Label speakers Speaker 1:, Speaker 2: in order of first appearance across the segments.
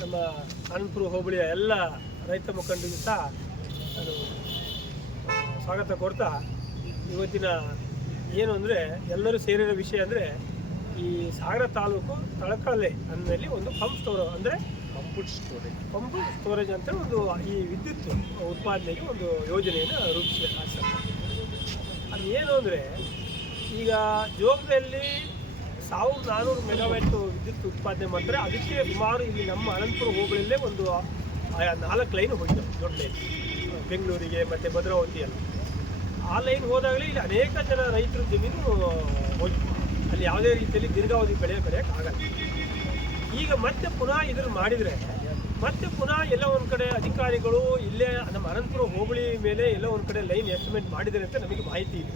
Speaker 1: ನಮ್ಮ ಆನಂದಪುರ ಹೋಬಳಿಯ ಎಲ್ಲ ರೈತ ಮುಖಂಡರಿಗೂ ಸಹ ನಾನು ಸ್ವಾಗತ ಕೊಡ್ತಾ ಇವತ್ತಿನ ಏನು ಅಂದರೆ ಎಲ್ಲರೂ ಸೇರಿರೋ ವಿಷಯ ಅಂದರೆ ಈ ಸಾಗರ ತಾಲೂಕು ತಳಕಳ್ಳೆ ಅಂದಲ್ಲಿ ಒಂದು ಪಂಪ್ ಸ್ಟೋರ್ ಅಂದರೆ
Speaker 2: ಪಂಪ್ ಸ್ಟೋರೇಜ್.
Speaker 1: ಪಂಪ್ ಸ್ಟೋರೇಜ್ ಅಂತ ಒಂದು ಈ ವಿದ್ಯುತ್ ಉತ್ಪಾದನೆಗೆ ಒಂದು ಯೋಜನೆಯನ್ನು ರೂಪಿಸಿದೆ ಅದು ಏನು ಅಂದರೆ ಈಗ ಜೋಗದಲ್ಲಿ ಸಾವಿರದ ನಾನ್ನೂರು ಮೆಗಾವ್ಯಾಟ್ ವಿದ್ಯುತ್ ಉತ್ಪಾದನೆ ಮಾಡ್ತಾರೆ. ಅದಕ್ಕೆ ಸುಮಾರು ಇಲ್ಲಿ ನಮ್ಮ ಅನಂತಪುರ ಹೋಬಳಿಯಲ್ಲೇ ಒಂದು ನಾಲ್ಕು ಲೈನ್ ಹೋಗಿದ್ದಾವೆ ದೊಡ್ಡ ಲೈನ್. ಬೆಂಗಳೂರಿಗೆ ಮತ್ತು ಭದ್ರಾವತಿ ಎಲ್ಲ. ಆ ಲೈನ್ ಹೋದಾಗಲೇ ಇಲ್ಲಿ ಅನೇಕ ಜನ ರೈತರ ಜಮೀನು ಹೋಗಿ ಅಲ್ಲಿ ಯಾವುದೇ ರೀತಿಯಲ್ಲಿ ದೀರ್ಘಾವಧಿ ಬೆಳೆ ಬೆಳೆಯೋಕೆ ಆಗಲ್ಲ. ಈಗ ಮತ್ತೆ ಪುನಃ ಇದ್ರ ಮಾಡಿದರೆ, ಮತ್ತೆ ಪುನಃ ಎಲ್ಲ ಒಂದು ಕಡೆ ಅಧಿಕಾರಿಗಳು ಇಲ್ಲೇ ನಮ್ಮ ಅನಂತಪುರ ಹೋಬಳಿ ಮೇಲೆ ಎಲ್ಲ ಒಂದು ಕಡೆ ಲೈನ್ ಎಸ್ಟಿಮೇಟ್ ಮಾಡಿದರೆ ಅಂತ ನಮಗೆ ಮಾಹಿತಿ ಇದೆ.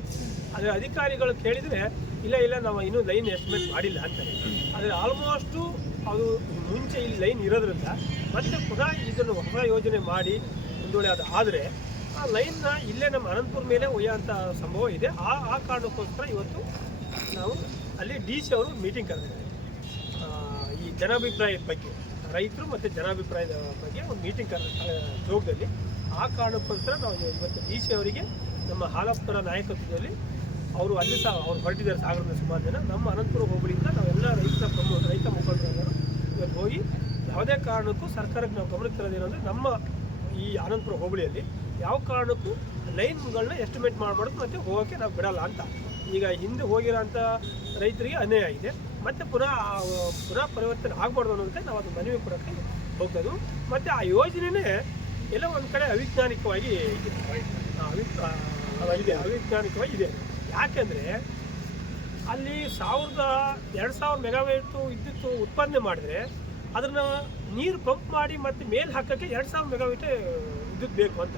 Speaker 1: ಆದರೆ ಅಧಿಕಾರಿಗಳು ಕೇಳಿದರೆ ಇಲ್ಲ ಇಲ್ಲ, ನಾವು ಇನ್ನೂ ಲೈನ್ ಎಸ್ಟಿಮೇಟ್ ಮಾಡಿಲ್ಲ ಅಂತಾರೆ. ಆದರೆ ಆಲ್ಮೋಸ್ಟು ಅದು ಮುಂಚೆ ಇಲ್ಲಿ ಲೈನ್ ಇರೋದ್ರಿಂದ ಮತ್ತೆ ಪುನಃ ಇದನ್ನು ಹೊಸ ಯೋಜನೆ ಮಾಡಿ ಮುಂದೂಡಿ ಅದು ಆದರೆ ಆ ಲೈನ್ನ ಇಲ್ಲೇ ನಮ್ಮ ಅನಂತಪುರ ಮೇಲೆ ಒಯ್ಯೋಂಥ ಸಂಭವ ಇದೆ. ಆ ಆ ಕಾರಣಕ್ಕೋಸ್ಕರ ಇವತ್ತು ನಾವು ಅಲ್ಲಿ ಡಿ ಸಿ ಅವರು ಮೀಟಿಂಗ್ ಕರೆದಿದ್ದಾರೆ. ಈ ಜನಾಭಿಪ್ರಾಯದ ಬಗ್ಗೆ, ರೈತರು ಮತ್ತು ಜನಾಭಿಪ್ರಾಯದ ಬಗ್ಗೆ ಒಂದು ಮೀಟಿಂಗ್ ಕರೆದ ಜೋಗದಲ್ಲಿ ಆ ಕಾರಣಕ್ಕೋಸ್ಕರ ನಾವು ಇವತ್ತು ಡಿ ಸಿ ಅವರಿಗೆ ನಮ್ಮ ಹಾಲಪ್ಪರ ನಾಯಕತ್ವದಲ್ಲಿ ಅವರು ಅಲ್ಲಿ ಸಹ ಅವ್ರು ಹೊರಟಿದ್ದಾರೆ ಸಾಗರದ ಸುಮಾರು ಜನ. ನಮ್ಮ ಅನಂತಪುರ ಹೋಬಳಿಯಿಂದ ನಾವೆಲ್ಲ ರೈತ ಪ್ರಮುಖ ರೈತ ಮುಖಂಡರೆಲ್ಲರೂ ಇವತ್ತು ಹೋಗಿ ಯಾವುದೇ ಕಾರಣಕ್ಕೂ ಸರ್ಕಾರಕ್ಕೆ ನಾವು ಗಮನಕ್ಕೆ ತರೋದೇನು ಅಂದರೆ ನಮ್ಮ ಈ ಅನಂತಪುರ ಹೋಬಳಿಯಲ್ಲಿ ಯಾವ ಕಾರಣಕ್ಕೂ ಲೈನ್ಗಳನ್ನ ಎಸ್ಟಿಮೇಟ್ ಮಾಡಬಾರ್ದು ಮತ್ತು ಹೋಗೋಕ್ಕೆ ನಾವು ಬಿಡಲ್ಲ ಅಂತ. ಈಗ ಹಿಂದೆ ಹೋಗಿರೋಂಥ ರೈತರಿಗೆ ಅನ್ಯಾಯ ಆಗಿದೆ ಮತ್ತು ಪುನಃ ಪುನಃ ಪರಿವರ್ತನೆ ಆಗಬಾರ್ದು ಅನ್ನೋದಕ್ಕೆ ನಾವು ಅದು ಮನವಿ ಕೊಡೋಕ್ಕೆ ಹೋಗೋದು ಮತ್ತು ಆ ಯೋಜನೆಯೇ ಎಲ್ಲ ಒಂದು ಕಡೆ ಅವಿಜ್ಞಾನಿಕವಾಗಿ ಇದೆ. ಅವಿ ಇದೆ ಅವಿಜ್ಞಾನಿಕವಾಗಿ ಇದೆ. ಯಾಕೆಂದರೆ ಅಲ್ಲಿ ಸಾವಿರದ ಎರಡು ಸಾವಿರ ಮೆಗಾವೇಟು ವಿದ್ಯುತ್ ಉತ್ಪಾದನೆ ಮಾಡಿದ್ರೆ ಅದನ್ನು ನೀರು ಪಂಪ್ ಮಾಡಿ ಮತ್ತೆ ಮೇಲೆ ಹಾಕೋಕ್ಕೆ ಎರಡು ಸಾವಿರ ಮೆಗಾವೇಟ್ ವಿದ್ಯುತ್ ಬೇಕು ಅಂತ.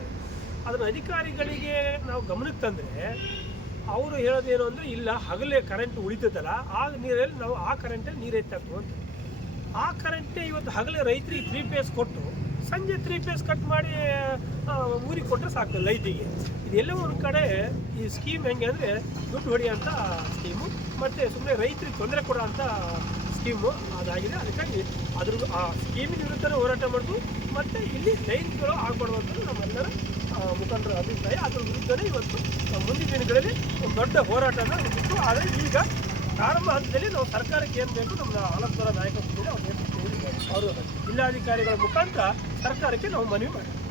Speaker 1: ಅದನ್ನು ಅಧಿಕಾರಿಗಳಿಗೆ ನಾವು ಗಮನಕ್ಕೆ ತಂದರೆ ಅವರು ಹೇಳೋದೇನು ಅಂದರೆ, ಇಲ್ಲ, ಹಗಲೇ ಕರೆಂಟ್ ಉಳಿತದಲ್ಲ, ಆ ನೀರಲ್ಲಿ ನಾವು ಆ ಕರೆಂಟಲ್ಲಿ ನೀರು ಎತ್ತಾಕ್ತು ಅಂತ. ಆ ಕರೆಂಟೇ ಇವತ್ತು ಹಗಲೇ ರೈತರಿಗೆ ತ್ರೀ ಪೇಸ್ ಕೊಟ್ಟು ಸಂಜೆ ತ್ರೀ ಪೇಸ್ ಕಟ್ ಮಾಡಿ ಊರಿಗೆ ಕೊಟ್ಟರೆ ಸಾಕು ಲೈಟಿಗೆ. ಇದೆಲ್ಲ ಒಂದು ಕಡೆ ಈ ಸ್ಕೀಮ್ ಹೆಂಗೆ ಅಂದರೆ ದುಡ್ಡು ಹೊಡೆಯೋಂಥ ಸ್ಕೀಮು ಮತ್ತು ಸುಮ್ಮನೆ ರೈತರಿಗೆ ತೊಂದರೆ ಕೊಡೋಂಥ ಸ್ಕೀಮು ಅದಾಗಿದೆ. ಅದಕ್ಕಾಗಿ ಅದ್ರ, ಆ ಸ್ಕೀಮಿನ ವಿರುದ್ಧನೇ ಹೋರಾಟ ಮಾಡೋದು ಮತ್ತು ಇಲ್ಲಿ ಲೈನ್ಗಳು ಆಗಬಾರ್ದು ನಮ್ಮೆಲ್ಲರ ಮುಖಂಡರ ಅಭಿಪ್ರಾಯ. ಅದ್ರ ವಿರುದ್ಧನೇ ಇವತ್ತು ಮುಂದಿನ ದಿನಗಳಲ್ಲಿ ಒಂದು ದೊಡ್ಡ ಹೋರಾಟನ ಬಿಟ್ಟು ಆದರೆ ಈಗ ಪ್ರಾರಂಭ ಹಂತದಲ್ಲಿ ನಾವು ಸರ್ಕಾರಕ್ಕೆ ಏನು ಬೇಕು ನಮ್ಮ ಆಲಂತರ ನಾಯಕತ್ವದಲ್ಲಿ ಅವ್ರು. ಅವರು ಜಿಲ್ಲಾಧಿಕಾರಿಗಳ ಮುಖಾಂತರ ಸರ್ಕಾರಕ್ಕೆ ನಾವು ಮನವಿ ಮಾಡಿದ್ದೀವಿ